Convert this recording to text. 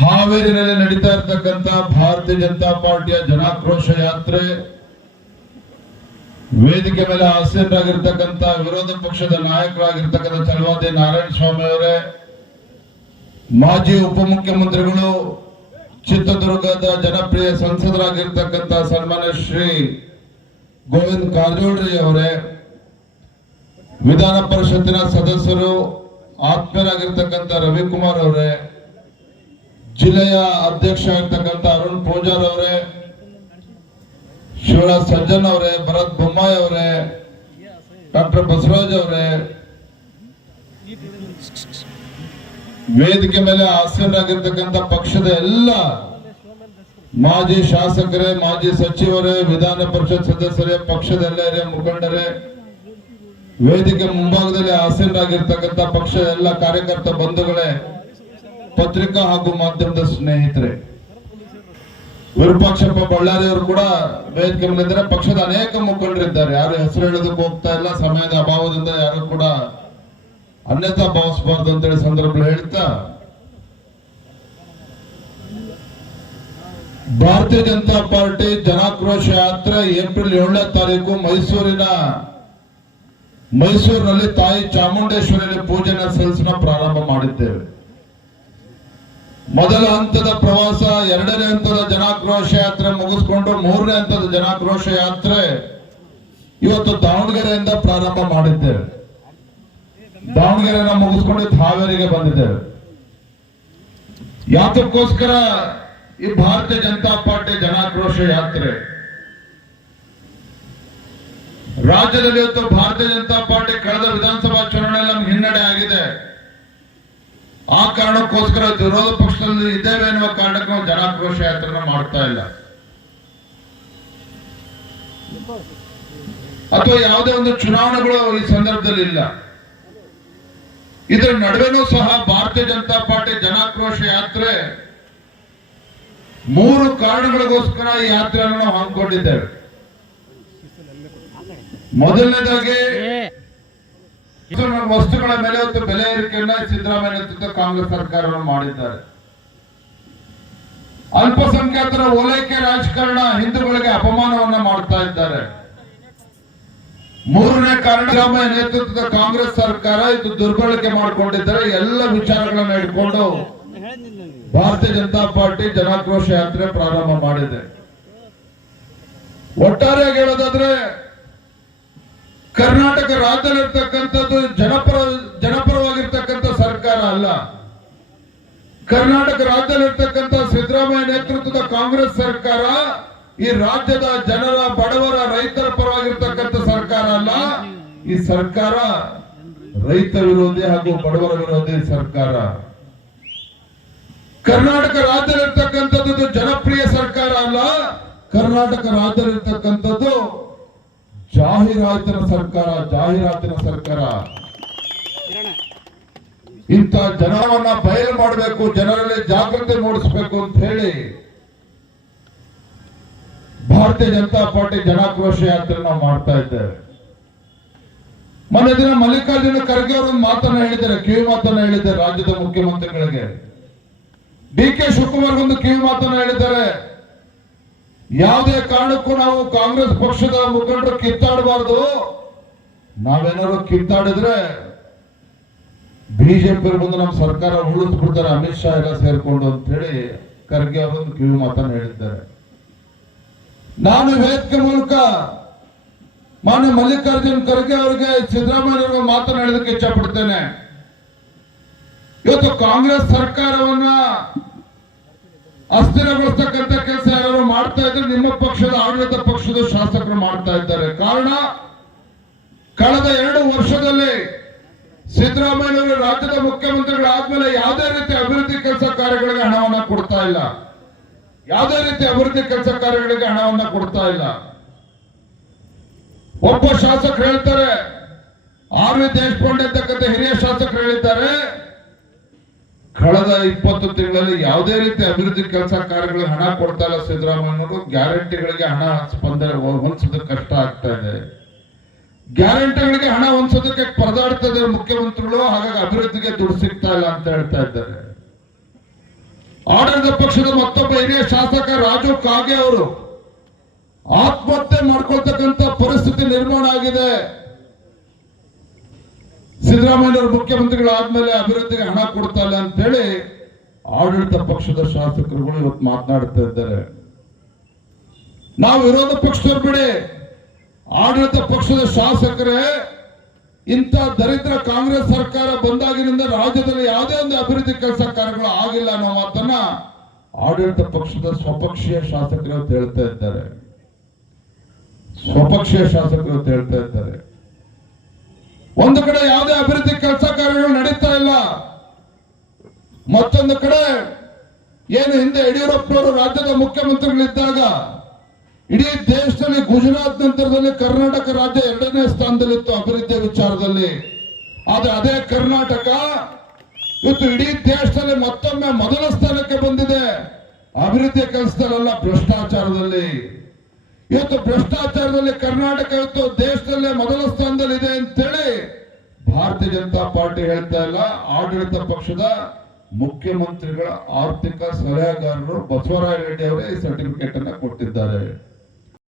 ಹಾವೇರಿನಲ್ಲಿ ನಡೀತಾ ಇರತಕ್ಕಂತ ಭಾರತೀಯ ಜನತಾ ಪಾರ್ಟಿಯ ಜನಾಕ್ರೋಶ ಯಾತ್ರೆ ವೇದಿಕೆ ಮೇಲೆ ಆಸೀನರಾಗಿರ್ತಕ್ಕಂಥ ವಿರೋಧ ಪಕ್ಷದ ನಾಯಕರಾಗಿರ್ತಕ್ಕಂಥ ಚಲವಾದಿ ನಾರಾಯಣ ಸ್ವಾಮಿ ಅವರೇ, ಮಾಜಿ ಉಪಮುಖ್ಯಮಂತ್ರಿಗಳು, ಚಿತ್ರದುರ್ಗದ ಜನಪ್ರಿಯ ಸಂಸದರಾಗಿರ್ತಕ್ಕಂಥ ಸನ್ಮಾನ್ಯ ಶ್ರೀ ಗೋವಿಂದ್ ಕಾರಜೋಳ್ರಿ ಅವರೇ, ವಿಧಾನ ಪರಿಷತ್ತಿನ ಸದಸ್ಯರು, ಆತ್ಮೀಯರಾಗಿರ್ತಕ್ಕಂಥ ರವಿಕುಮಾರ್ ಅವರೇ ಜಿಲ್ಲೆಯ ಅಧ್ಯಕ್ಷ ಆಗಿರ್ತಕ್ಕಂಥ ಅರುಣ್ ಪೂಜಾರ್ ಅವರೇ, ಶಿವರಾಜ್ ಸಜ್ಜನ್ ಅವರೇ, ಭರತ್ ಬೊಮ್ಮಾಯಿ ಅವರೇ, ಡಾಕ್ಟರ್ ಬಸವರಾಜ್ ಅವರೇ, ವೇದಿಕೆ ಮೇಲೆ ಆಸೀನರಾಗಿರ್ತಕ್ಕಂಥ ಪಕ್ಷದ ಎಲ್ಲ ಮಾಜಿ ಶಾಸಕರೇ, ಮಾಜಿ ಸಚಿವರೇ, ವಿಧಾನ ಪರಿಷತ್ ಸದಸ್ಯರೇ, ಪಕ್ಷದ ಎಲ್ಲ ಮುಖಂಡರೇ, ವೇದಿಕೆ ಮುಂಭಾಗದಲ್ಲಿ ಆಸೀನರಾಗಿರ್ತಕ್ಕಂಥ ಪಕ್ಷದ ಎಲ್ಲ ಕಾರ್ಯಕರ್ತ ಬಂಧುಗಳೇ ಪತ್ರಿಕಾ ಹಾಗೂ ಮಾಧ್ಯಮದ ಸ್ನೇಹಿತರೆ, ವಿರೂಪಾಕ್ಷಪ್ಪ ಬಳ್ಳಾರಿಯವರು ಕೂಡ ವೇದಿಕೆ ಮೇಲಿದ್ದಾರೆ ಪಕ್ಷದ ಅನೇಕ ಮುಖಂಡರಿದ್ದಾರೆ ಯಾರು ಹೆಸರು ಹೇಳೋದಕ್ಕೆ ಹೋಗ್ತಾ ಇಲ್ಲ. ಸಮಯದ ಅಭಾವದಿಂದ ಯಾರು ಕೂಡ ಅನ್ಯತಾ ಭಾವಿಸಬಾರ್ದು ಅಂತೇಳಿ ಸಂದರ್ಭ ಹೇಳ್ತಾ, ಭಾರತೀಯ ಜನತಾ ಪಾರ್ಟಿ ಜನಾಕ್ರೋಶ ಯಾತ್ರೆ ಏಪ್ರಿಲ್ ಏಳನೇ ತಾರೀಕು ಮೈಸೂರಿನ, ಮೈಸೂರಿನಲ್ಲಿ ತಾಯಿ ಚಾಮುಂಡೇಶ್ವರಿ ಪೂಜೆನ ಸಲ್ಲಿಸಿನ ಪ್ರಾರಂಭ ಮಾಡಿದ್ದೇವೆ. ಮೊದಲ ಹಂತದ ಪ್ರವಾಸ ಎರಡನೇ ಹಂತದ ಜನಾಕ್ರೋಶ ಯಾತ್ರೆ ಮುಗಿಸ್ಕೊಂಡು ಮೂರನೇ ಹಂತದ ಜನಾಕ್ರೋಶ ಯಾತ್ರೆ ಇವತ್ತು ದಾವಣಗೆರೆಯಿಂದ ಪ್ರಾರಂಭ ಮಾಡಿದ್ದೇವೆ. ದಾವಣಗೆರೆನ ಮುಗಿಸ್ಕೊಂಡು ಹಾವೇರಿಗೆ ಬಂದಿದ್ದೇವೆ. ಯಾತಕ್ಕೋಸ್ಕರ ಈ ಭಾರತೀಯ ಜನತಾ ಪಾರ್ಟಿ ಜನಾಕ್ರೋಶ ಯಾತ್ರೆ. ರಾಜ್ಯದಲ್ಲಿ ಇವತ್ತು ಭಾರತೀಯ ಜನತಾ ಪಾರ್ಟಿ ಕಳೆದ ವಿಧಾನಸಭಾ ಚುನಾವಣೆಯಲ್ಲಿ ನಮ್ಗೆ ಹಿನ್ನಡೆ ಆಗಿದೆ. ಆ ಕಾರಣಕ್ಕೋಸ್ಕರ ವಿರೋಧ ಪಕ್ಷದಲ್ಲಿ ಇದ್ದೇವೆ ಎನ್ನುವ ಕಾರಣಕ್ಕೆ ನಾವು ಜನಾಕ್ರೋಶ ಯಾತ್ರೆ ಮಾಡ್ತಾ ಇಲ್ಲ. ಅಥವಾ ಯಾವುದೇ ಒಂದು ಚುನಾವಣೆಗಳು ಈ ಸಂದರ್ಭದಲ್ಲಿ ಇಲ್ಲ. ಇದರ ನಡುವೆನೂ ಸಹ ಭಾರತೀಯ ಜನತಾ ಪಾರ್ಟಿ ಜನಾಕ್ರೋಶ ಯಾತ್ರೆ ಮೂರು ಕಾರಣಗಳಿಗೋಸ್ಕರ ಈ ಯಾತ್ರೆಯನ್ನು ನಾವು ಹಮ್ಮಿಕೊಂಡಿದ್ದೇವೆ. ಮೊದಲನೇದಾಗಿ ವಸ್ತುಗಳ ಮೇಲೆ ಇವತ್ತು ಬೆಲೆ ಏರಿಕೆಯನ್ನ ಸಿದ್ದರಾಮಯ್ಯ ನೇತೃತ್ವ ಕಾಂಗ್ರೆಸ್ ಸರ್ಕಾರವನ್ನು ಮಾಡಿದ್ದಾರೆ. ಅಲ್ಪಸಂಖ್ಯಾತರ ಓಲೈಕೆ ರಾಜಕಾರಣ ಹಿಂದೂಗಳಿಗೆ ಅಪಮಾನವನ್ನ ಮಾಡ್ತಾ ಇದ್ದಾರೆ. ಮೂರನೇ ಕಾರಣ ಸಿದ್ದರಾಮಯ್ಯ ನೇತೃತ್ವದ ಕಾಂಗ್ರೆಸ್ ಸರ್ಕಾರ ಇದು ದುರ್ಬಳಕೆ ಮಾಡಿಕೊಂಡಿದ್ದಾರೆ. ಎಲ್ಲ ವಿಚಾರಗಳನ್ನ ಇಟ್ಕೊಂಡು ಭಾರತೀಯ ಜನತಾ ಪಾರ್ಟಿ ಜನಾಕ್ರೋಶ ಯಾತ್ರೆ ಪ್ರಾರಂಭ ಮಾಡಿದೆ. ಒಟ್ಟಾರೆಯಾಗಿ ಹೇಳೋದಾದ್ರೆ ಕರ್ನಾಟಕ ರಾಜ್ಯದಲ್ಲಿರ್ತಕ್ಕಂಥದ್ದು ಜನಪರ, ಜನಪರವಾಗಿರ್ತಕ್ಕಂಥ ಸರ್ಕಾರ ಅಲ್ಲ. ಕರ್ನಾಟಕ ರಾಜ್ಯದಲ್ಲಿರ್ತಕ್ಕಂಥ ಸಿದ್ದರಾಮಯ್ಯ ನೇತೃತ್ವದ ಕಾಂಗ್ರೆಸ್ ಸರ್ಕಾರ ಈ ರಾಜ್ಯದ ಜನರ, ಬಡವರ, ರೈತರ ಪರವಾಗಿರ್ತಕ್ಕಂಥ ಸರ್ಕಾರ ಅಲ್ಲ. ಈ ಸರ್ಕಾರ ರೈತ ವಿರೋಧಿ ಹಾಗೂ ಬಡವರ ವಿರೋಧಿ ಸರ್ಕಾರ. ಕರ್ನಾಟಕ ರಾಜ್ಯದಲ್ಲಿರ್ತಕ್ಕಂಥದ್ದು ಜನಪ್ರಿಯ ಸರ್ಕಾರ ಅಲ್ಲ. ಕರ್ನಾಟಕ ರಾಜ್ಯದಲ್ಲಿರ್ತಕ್ಕಂಥದ್ದು ಜಾಹೀರಾತಿನ ಸರ್ಕಾರ ಜಾಹೀರಾತಿನ ಸರ್ಕಾರ. ಇಂಥ ಜನವನ್ನ ಬಯಲು ಮಾಡಬೇಕು, ಜನರಲ್ಲಿ ಜಾಗೃತಿ ಮೂಡಿಸಬೇಕು ಅಂತ ಹೇಳಿ ಭಾರತೀಯ ಜನತಾ ಪಾರ್ಟಿ ಜನಾಕ್ರೋಶ ಯಾತ್ರೆ ನಾವು ಮಾಡ್ತಾ ಇದ್ದೇವೆ. ಮೊನ್ನೆ ದಿನ ಮಲ್ಲಿಕಾರ್ಜುನ ಖರ್ಗೆ ಅವರು ಮಾತನ್ನ ಹೇಳಿದ್ದಾರೆ, ಕಿವಿ ಮಾತನ್ನ ಹೇಳಿದ್ದಾರೆ ರಾಜ್ಯದ ಮುಖ್ಯಮಂತ್ರಿಗಳಿಗೆ. ಡಿ ಕೆ ಶಿವಕುಮಾರ್ ಒಂದು ಕಿವಿ ಮಾತನ್ನ ಹೇಳಿದ್ದಾರೆ. ಯಾವುದೇ ಕಾರಣಕ್ಕೂ ನಾವು ಕಾಂಗ್ರೆಸ್ ಪಕ್ಷದ ಮುಖಂಡರು ಕಿತ್ತಾಡಬಾರದು. ನಾವೇನಾದ್ರು ಕಿತ್ತಾಡಿದ್ರೆ ಬಿಜೆಪಿ ಬಂದು ನಮ್ಮ ಸರ್ಕಾರ ಉಳಿಸ್ಬಿಡ್ತಾರೆ ಅಮಿತ್ ಶಾ ಎಲ್ಲ ಸೇರ್ಕೊಂಡು ಅಂತ ಹೇಳಿ ಖರ್ಗೆ ಅವರೊಂದು ಕಿವಿ ಮಾತನ್ನ ಹೇಳಿದ್ದಾರೆ. ನಾನು ವೇದಿಕೆ ಮೂಲಕ ಮಾನ್ಯ ಮಲ್ಲಿಕಾರ್ಜುನ್ ಖರ್ಗೆ ಅವರಿಗೆ ಸಿದ್ದರಾಮಯ್ಯ ಮಾತನಾಡೋದಕ್ಕೆ ಇಚ್ಛಪಡ್ತೇನೆ. ಇವತ್ತು ಕಾಂಗ್ರೆಸ್ ಸರ್ಕಾರವನ್ನ ಅಸ್ಥಿರಗೊಳಿಸ್ತಕ್ಕಂಥ ಕೆಲಸ ಯಾರು ಮಾಡ್ತಾ ಇದ್ರೆ ನಿಮ್ಮ ಪಕ್ಷದ, ಆಡಳಿತ ಪಕ್ಷದ ಶಾಸಕರು ಮಾಡ್ತಾ ಇದ್ದಾರೆ. ಕಾರಣ, ಕಳೆದ ಎರಡು ವರ್ಷದಲ್ಲಿ ಸಿದ್ದರಾಮಯ್ಯ ಅವರು ರಾಜ್ಯದ ಮುಖ್ಯಮಂತ್ರಿಗಳಾದ್ಮೇಲೆ ಯಾವುದೇ ರೀತಿ ಅಭಿವೃದ್ಧಿ ಕೆಲಸ ಕಾರ್ಯಗಳಿಗೆ ಹಣವನ್ನ ಕೊಡ್ತಾ ಇಲ್ಲ. ಯಾವುದೇ ರೀತಿ ಅಭಿವೃದ್ಧಿ ಕೆಲಸ ಕಾರ್ಯಗಳಿಗೆ ಹಣವನ್ನ ಕೊಡ್ತಾ ಇಲ್ಲ. ಒಬ್ಬ ಶಾಸಕರು ಹೇಳ್ತಾರೆ, ಆರ್ ವಿ ದೇಶಪಾಂಡೆ ಅಂತಕ್ಕಂಥ ಹಿರಿಯ ಶಾಸಕರು ಹೇಳಿದ್ದಾರೆ ಕಳೆದ ಇಪ್ಪತ್ತು ತಿಂಗಳಲ್ಲಿ ಯಾವುದೇ ರೀತಿ ಅಭಿವೃದ್ಧಿ ಕೆಲಸ ಕಾರ್ಯಗಳಿಗೆ ಹಣ ಕೊಡ್ತಾ ಇಲ್ಲ ಸಿದ್ದರಾಮಯ್ಯನವರು. ಗ್ಯಾರಂಟಿಗಳಿಗೆ ಹಣ ಹೊಂದಿಸೋದಕ್ಕೆ ಕಷ್ಟ ಆಗ್ತಾ ಇದೆ. ಗ್ಯಾರಂಟಿಗಳಿಗೆ ಹಣ ಹೊಂದಿಸೋದಕ್ಕೆ ಪರದಾಡ್ತಾ ಮುಖ್ಯಮಂತ್ರಿಗಳು. ಹಾಗಾಗಿ ಅಭಿವೃದ್ಧಿಗೆ ದುಡ್ಡು ಸಿಗ್ತಾ ಇಲ್ಲ ಅಂತ ಹೇಳ್ತಾ ಇದ್ದಾರೆ. ಆಡಳಿತ ಪಕ್ಷದ ಮತ್ತೊಬ್ಬ ಹಿರಿಯ ಶಾಸಕ ರಾಜು ಕಾಗೆ ಅವರು ಆತ್ಮಹತ್ಯೆ ಮಾಡ್ಕೊಳ್ತಕ್ಕಂತ ಪರಿಸ್ಥಿತಿ ನಿರ್ಮಾಣ ಆಗಿದೆ. ಸಿದ್ದರಾಮಯ್ಯವರು ಮುಖ್ಯಮಂತ್ರಿಗಳಾದ್ಮೇಲೆ ಅಭಿವೃದ್ಧಿಗೆ ಹಣ ಕೊಡ್ತಾ ಅಂತ ಹೇಳಿ ಆಡಳಿತ ಪಕ್ಷದ ಶಾಸಕರುಗಳು ಇವತ್ತು ಮಾತನಾಡ್ತಾ ಇದ್ದಾರೆ. ನಾವು ವಿರೋಧ ಪಕ್ಷದವ್ರು ಬಿಡಿ. ಆಡಳಿತ ಪಕ್ಷದ ಶಾಸಕರೇ, ಇಂಥ ದರಿದ್ರ ಕಾಂಗ್ರೆಸ್ ಸರ್ಕಾರ ಬಂದಾಗಿನಿಂದ ರಾಜ್ಯದಲ್ಲಿ ಯಾವುದೇ ಒಂದು ಅಭಿವೃದ್ಧಿ ಕೆಲಸ ಕಾರ್ಯಗಳು ಆಗಿಲ್ಲ ಅನ್ನೋ ಮಾತನ್ನ ಆಡಳಿತ ಪಕ್ಷದ ಸ್ವಪಕ್ಷೀಯ ಶಾಸಕರು ಹೇಳ್ತಾ ಇದ್ದಾರೆ. ಸ್ವಪಕ್ಷೀಯ ಶಾಸಕರು ಹೇಳ್ತಾ ಇದ್ದಾರೆ. ಒಂದು ಕಡೆ ಯಾವುದೇ ಅಭಿವೃದ್ಧಿ ಕೆಲಸ ಕಾರ್ಯಗಳು ನಡೀತಾ ಇಲ್ಲ. ಮತ್ತೊಂದು ಕಡೆ ಏನು ಹಿಂದೆ ಯಡಿಯೂರಪ್ಪನವರು ರಾಜ್ಯದ ಮುಖ್ಯಮಂತ್ರಿಗಳಿದ್ದಾಗ ಇಡೀ ದೇಶದಲ್ಲಿ ಗುಜರಾತ್ ನಂತರದಲ್ಲಿ ಕರ್ನಾಟಕ ರಾಜ್ಯ ಎರಡನೇ ಸ್ಥಾನದಲ್ಲಿತ್ತು ಅಭಿವೃದ್ಧಿ ವಿಚಾರದಲ್ಲಿ. ಆದ್ರೆ ಅದೇ ಕರ್ನಾಟಕ ಇವತ್ತು ಇಡೀ ದೇಶದಲ್ಲಿ ಮತ್ತೊಮ್ಮೆ ಮೊದಲ ಸ್ಥಾನಕ್ಕೆ ಬಂದಿದೆ. ಅಭಿವೃದ್ಧಿ ಕೆಲಸದಲ್ಲ ಭ್ರಷ್ಟಾಚಾರದಲ್ಲಿ. ಇವತ್ತು ಭ್ರಷ್ಟಾಚಾರದಲ್ಲಿ ಕರ್ನಾಟಕ ಇವತ್ತು ದೇಶದಲ್ಲೇ ಮೊದಲ ಸ್ಥಾನದಲ್ಲಿದೆ ಅಂತೇಳಿ ಭಾರತೀಯ ಜನತಾ ಪಾರ್ಟಿ ಹೇಳ್ತಾ ಇಲ್ಲ. ಆಡಳಿತ ಪಕ್ಷದ ಮುಖ್ಯಮಂತ್ರಿಗಳ ಆರ್ಥಿಕ ಸಲಹೆಗಾರರು ಬಸವರಾಜ ರೆಡ್ಡಿ ಅವರೇ ಈ ಸರ್ಟಿಫಿಕೇಟ್ ಅನ್ನ ಕೊಟ್ಟಿದ್ದಾರೆ.